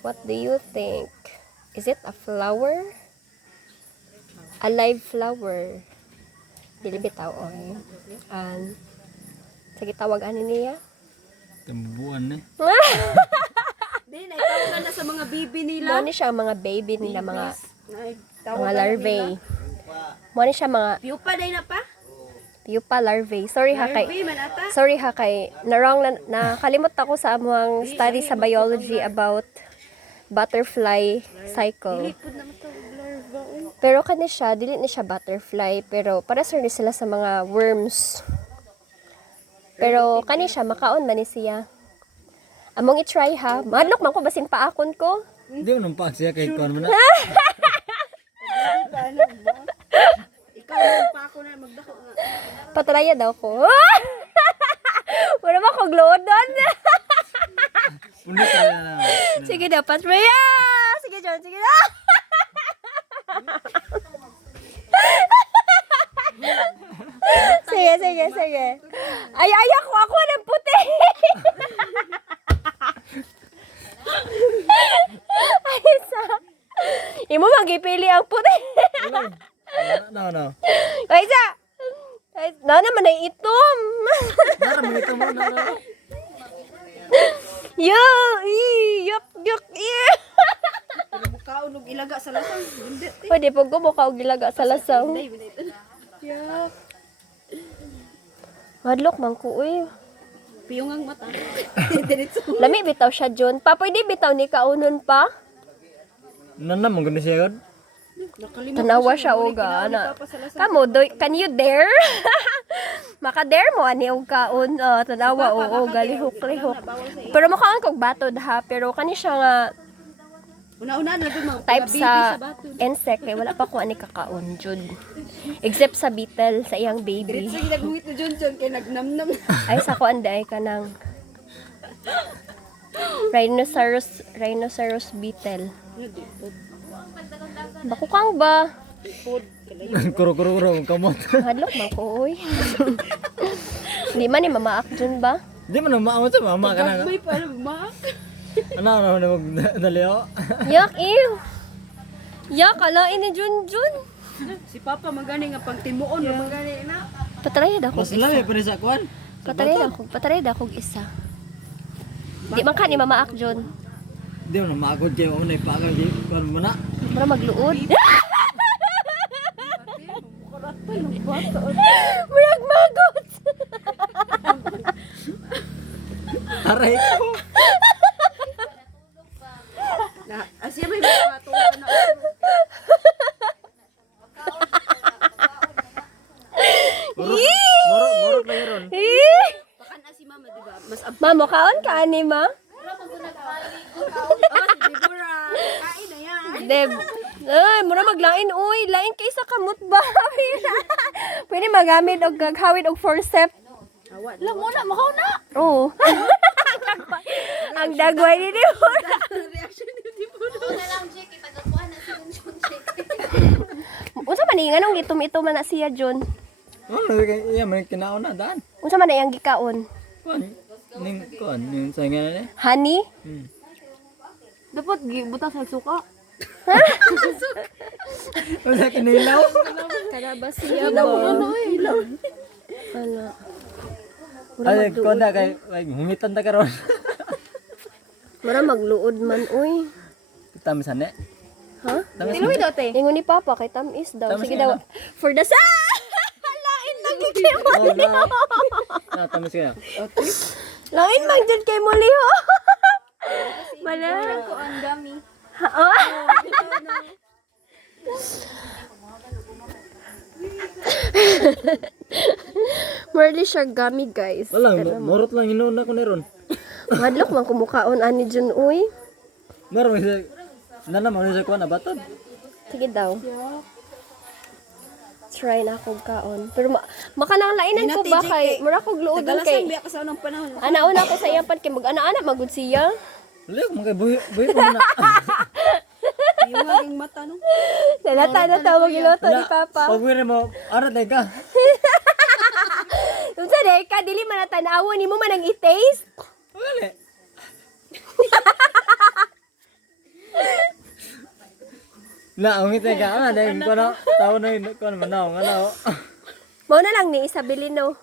What do you think? Is it a flower? A live flower. Dili bitaw oy. Sige tawag ani niya. Tambuan eh. Di, naitawagan na sa mga bibi nila. Mo ni siya ang mga baby nila mga Naitawagan na larvae. nila. Mo ni siya mga Pupa day na pa? pupa larvae. Sorry ha kay Larvae man ata? Sorry ha kay nakalimot ako sa among study sa biology about butterfly cycle. Lipod naman to larva. Pero kani siya, dili ni siya butterfly, pero para sir ni sila sa mga worms. Pero kani siya makaon man ni siya. Among i-try ha. Madlok man ko basin paakon ko. Hindi mo nang pa siya kay kuan mo na. Ikaw lang pa ako na magdako nga. Patraya daw ko. Wala ba kong loadon? Puno ka na. Sige daw, patraya! Sige John, sige na! Sige. Ay, ako ng puti! Ay, isa. Imo magipili ang puti. No. Ay, isa. Ay, naman ay itom. Nara mo ito mo na. Yuck. Mukhaon og ilaga sa lasang. Hindi. Pwede po gumukha og gilaga sa lasang. Yeah. Madlok man ko, uy. Piyong ang mata. Diretso. Lami bitaw siya, John. Pa, pwede bitaw ni kaunon pa? Nana mo ganda siya gud. Nakalimot Tanawa ko siya, muli oga. kinauli Ana. pa sa lasang. Kamo, can you dare? Maka-dare mo, ani og kaon. Tanawa, oo, galihok-lihok. Pero mukhaan kog batod ha. Pero kani siya nga Una-una na doon mga type baby sa bato. insect. Kaya wala pa ko ani kakaon, Jud. Except sa beetle, sa iyang baby. Diretso ginagungit ni Johnson kay nagnamnam. Ay, sa ko anday ka ng rhinoceros beetle. Bakukang ba? Kuro kamot. Hadlok ba ko, uy? Hindi man ni mamaak dyan ba? Di mo na maamot sa mama ka na. May pa ma. Ano na magdalio. Yak, ew! Yak, alain ni Junjun. Si Papa magani nga pang timuon magani na. Patarayad ako Mas lami pa rin sa kuan. Patarayad ako isa. Di man ka ni mamaak dyan. Di mo na maagod kayo mo na ipaagaw di kuan mo na. Para magluod. Murag magot! Aray ko. Na asya may mga tuwa na. Moro lang yun. Pakan na si Mama di ba? Mas Mamo, kaon ka ani ma? si Deborah. Kain na yan. Deb. Ay, mura maglain uy, lain kay sa kamot ba? Pwede magamit og gaghawid og forceps. Awa. Lang muna makaw na. Oo. Ang dagway ni Deborah. Reaction ni Deborah. Unsa man ni nganong gitum-itom man na siya John? Ano kay iya man kinaon na daan. Unsa man na iyang gikaon? Kuan ning saingan na. Honey? Dapat gibutang sa suka. Wala kinilaw. Kana ba siya ba? Ilaw. Ano? Ay ko na kay humitan ta karon. Mura magluod man uy. Kita misane. Ha? Tinuwi daw te. Ingon ni Papa kay tamis daw. Tamis Sige nga daw. na. For the lain lang kay mo. Oh, na tamis kaya. Lain man dyan kay mo liho. Mala. Ko ang dami. Oh. Merly siya gummy guys. Wala, morot lang inuuna ko neron. Madlok man kumukaon ani dyan uy. Maro mo siya. Nana mo siya kuan abaton. Sige daw. Try na akong kaon. Pero makanang lainan ko ba kay mura kog luodon Tagalasan kay biya ka sa unang panahon. ana-una ko sa iyapan kay mag-ana-ana magud siya. Wala mo kay buhi ko na. Yung aking mata no. Lalata na tawag iloto ni Papa. Pag wala mo, ara tay ka. Unsa day ka dili man natanawon nimo man ang i-taste? Wala. Na, umita ka. Ah, dahil ko na. Tao na yun. Ko na manaw. Ano? Mao na lang ni Isabelino.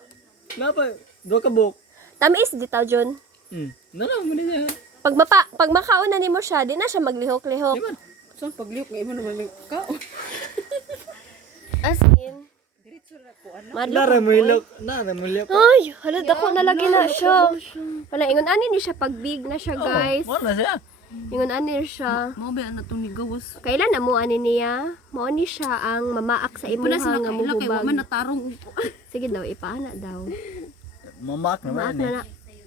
Napa, do ka buk. Tamis di taw Jun. Nanaw mo niya. Pag makauna nimo siya, di na siya maglihok-lihok. Di man. So pagliyok nga imo naman may kao. As in, Diretso ra ko ana. madlok. Nara mo ilok. Nara mo ilok. Ay, hala dako na lagi na siya. Wala ingon ani ni siya pag big na siya, guys. Mo na siya. Ingon ani siya. Mao ba ana tong nigawas. Kailan na mo ani niya? Mao ni siya ang mamaak sa Imo na imuha sila nga kaila kay wa muhubag. man natarong. Sige daw, ipaana daw. Mamak Maak naman na eh. na.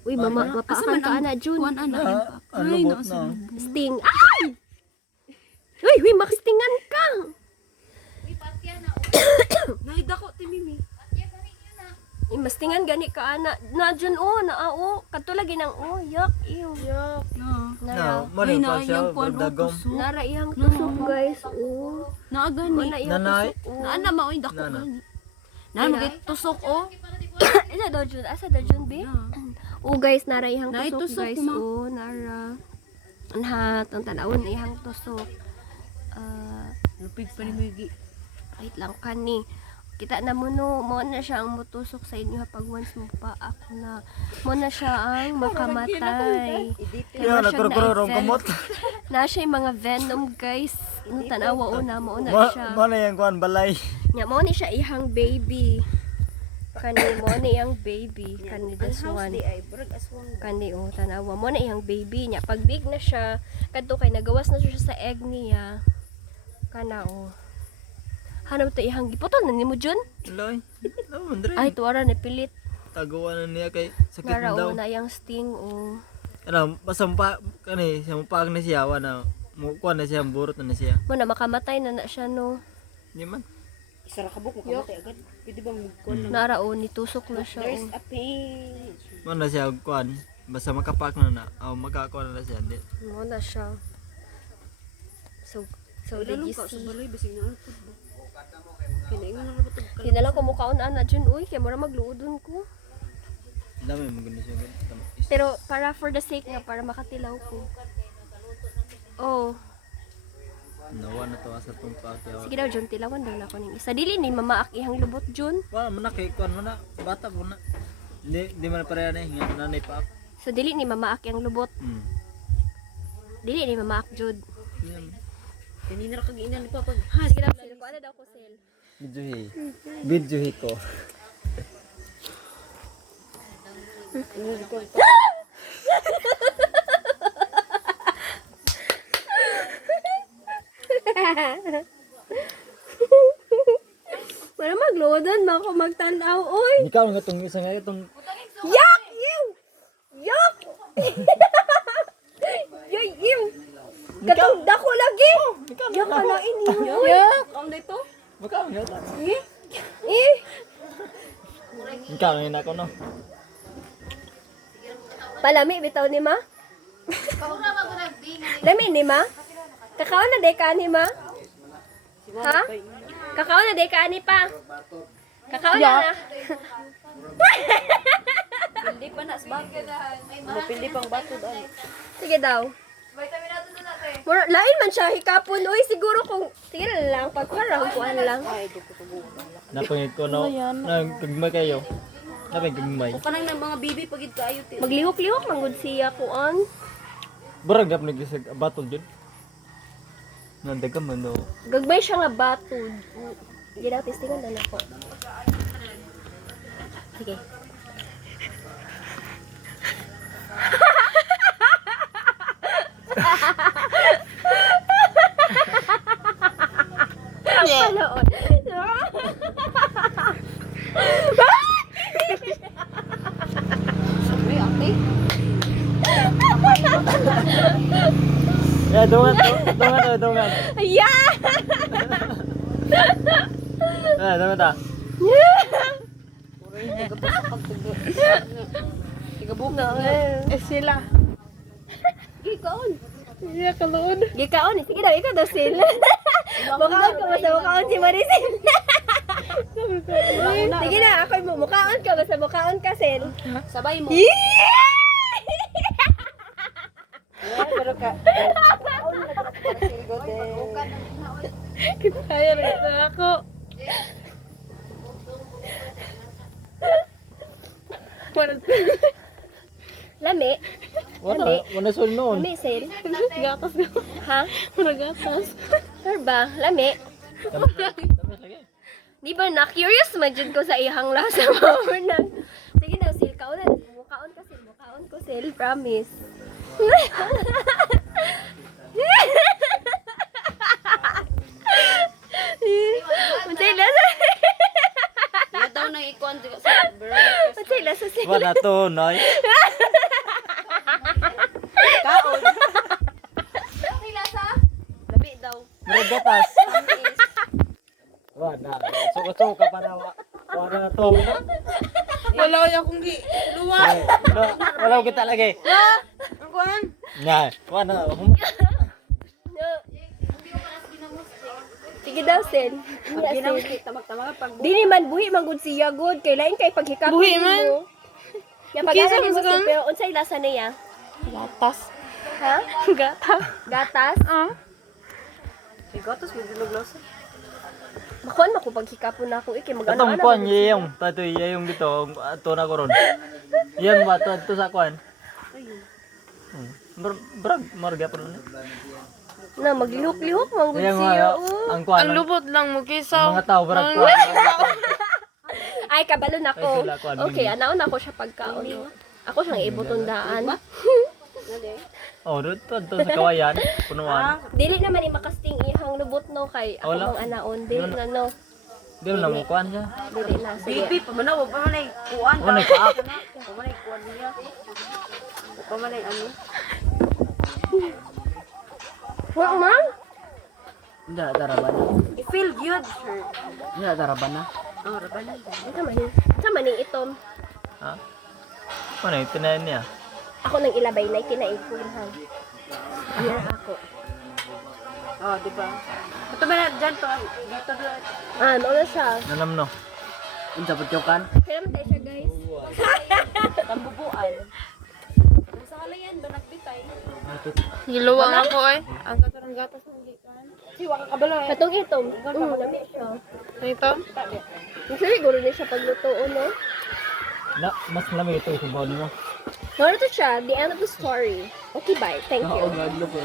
Uy, mapaakan ka ana, Jun. Kuan ana. Ano Ay, bot nasa. na. Sting. Ay! Uy, makstingan ka. Nay dako ti Mimi. Mastingan gani ka ana. Na Jun naao. Kadto lagi nang yak, ew. No. Na, mo Ay rin na pa siya. yung kuan Dagom. puso. Nara iyang tusok, guys. Naagani. Wala iyang Nanay. tusok. Na ana maoy dako Nana. gani. Na magit tusok oh. Asa daw Jun? Asa daw Jun, be? Guys, nara ihang Nay, tusok, tusok, guys. ma. Nara. Anhat, ang tanawon ihang tusok. Lupig pa ni Migi. Wait lang kani. Kita na mo no, mo na siya ang mutusok sa inyo pag once mo pa ako na. Mo na siya ang makamatay. Yan, nagkurkurong kamot. Na siya yung mga venom, guys. Ino tanawa una mo na siya. Mo na yung kuan balay. Nya mo ni siya ihang baby. Kani mo ni yang baby. Kani this one. Kani tanawa mo na iyang baby niya. Pag big na siya, kadto kay nagawas na siya sa egg niya. Kana hanap to ihang gipotol na nimo Jun. Loy. Ano man Ay tuwara na pilit. Tagawa na niya kay sakit Nara na daw. na yang sting Ano, masampa kani siya mapag na siya na mo kuan na siya burot na siya. Mo na makamatay na siya no. Di man. Isa ra kabuk makamatay agad. Pwede ba magkuan? Nara nitusok na siya A page. Mo na siya kuan. Basta makapak na makakuan na siya. Di. Mo na siya. So did you Sa see? balay basig na alpod. Kinaingon na ba to? Di na lang kumukaon ana Jun. Uy, kaya mura magluudon ko. Dami mo gani siya. Pero para for the sake nga, para makatilaw ko. Oh, Nawa na to asa tong pakyaw. sige daw Jun, tilawan daw na ako ning isa. Dili ni mamaak ihang lubot Jun. Wa man na kay kuan mo na bata mo na. Di man pareha ni nga nanay pa ako. So dili ni mamaak yang lubot. Dili ni mamaak Jud. Yan. Kanina ra kagiinan ni Papa. Ha, sige daw sila. Kuha na daw ko sel. Videohi ko. Wala magluudon, mako magtanaw. Uy! Ikaw nga tong isa nga itong Yak! Ew! Yak! Yoy, ew! Katong dako lagi! Yak ka na ini. Yak! Kaon dito? Makaw nga ta. Eh! Ikaw nga ako no. Palami bitaw ni ma? Lami ni ma? Kakao na deka ni ma? Ha? Kakao na deka ni pa? Kakao na. Hindi pa na sa bato. Mapindi pang bato dali. Sige daw. Lain man siya hikapon. Uy, siguro kung sige na lang pagkarang kuan lang. Napangit ko no. Nang kagmay kayo. Napangit O kanang ng mga bibi pagid kaayo ti. Maglihok-lihok man gud siya kuan. Burag gap nagisag battle jud. Nandaga man no. Gagbay siya nga batud. Hindi daw testingan na ako. Sige. Panood. Ya dongan dongan. Yeah! Dongan ta. Igabuk No. sila. Gikaon. Iya kalon. Gikaon. Sige daw, ikaw daw sila. Mukhaon ka basta mukhaon si Maricel. Sige na, ako mo. Mukhaon ka basta mukhaon ka, Sel. Sabay mo. Yeah! Pero ka. Kaya rin ako. Lami. Wala sul noon. Lami, Sel. Gatas na. Ha? Mura gatas. Sure ba? Lami. Di ba na curious man jud ko sa ihang lasa mo na. Sige na, Sil, kaon na. Mukaon ka, Sil. Mukaon ko, Sil. Promise. Unsay lasa? Iya daw nang ikuan sa Veronica. Unsay lasa, Sil? Wala to, noy. Kaon. Labi daw. Mura gatas. Wala. Suka-suka pa na. Wala to. Wala kaya kung luwa. Wala ko kita lagi. Ang kuan. Nga, wala. Sige daw, Sil. Ang ginawa kita magtama pag Di man buhi man gud siya good kay lain kay paghikap. Buhi man. Ya Kisa pag-aral mo man sa Sil, pero unsay lasa niya? gatas. Ha? Gatas. Gatas? Gatas mo dilog lasa. Makon mako paghikapon na ako iki Katong magano kuan yung tato yung dito ato na ko ron. Yan ba to sa kuan? Brag marga pa ron. na maglihok-lihok man gud Yang siya. ang kuan. Ang lubot lang mo Ang kisaw. mga tao brag kuan. Ay kabalo na ko. Ay, sila, kuan, Okay, anaon ako siya pagkaon. No? Ako siyang ibutundaan. Oh, dito sa kawayan, punuan. Dili naman i makasting ihang lubot no kay ako Wala. mang anaon. Dili na no. Di mo na mo kuan siya. Dili na sige. Bibi pa manaw pa manay kuan. Ano na paak? Pa manay kuan niya. Pa manay ano? Wa man. Hindi na taraban. I feel good, sir. Hindi na taraban na. Oh, raban. Sa maning itom. Ha? Ano yung tinayin niya? Ako nang ilabay na kinaikon ha. Yan ako. Oh, di ba? Ito ba na dyan to? Dito do. Ah, ano siya? Nanam no. Unsa pa tyokan? Kaya naman tayo siya guys. Tambubuan. Sa halayan ba nagbitay? Giluwang ako eh. Ang kasarang gatas ng gikan. Siwa ka kabalo eh. Katong itom. Lami siya. Ito? Kasi siguro na siya pagluto, no? Na, mas lamig ito sa bawal mo. Ano to siya? The end of the story. Okay, bye. Thank you. Naog, naglo ko,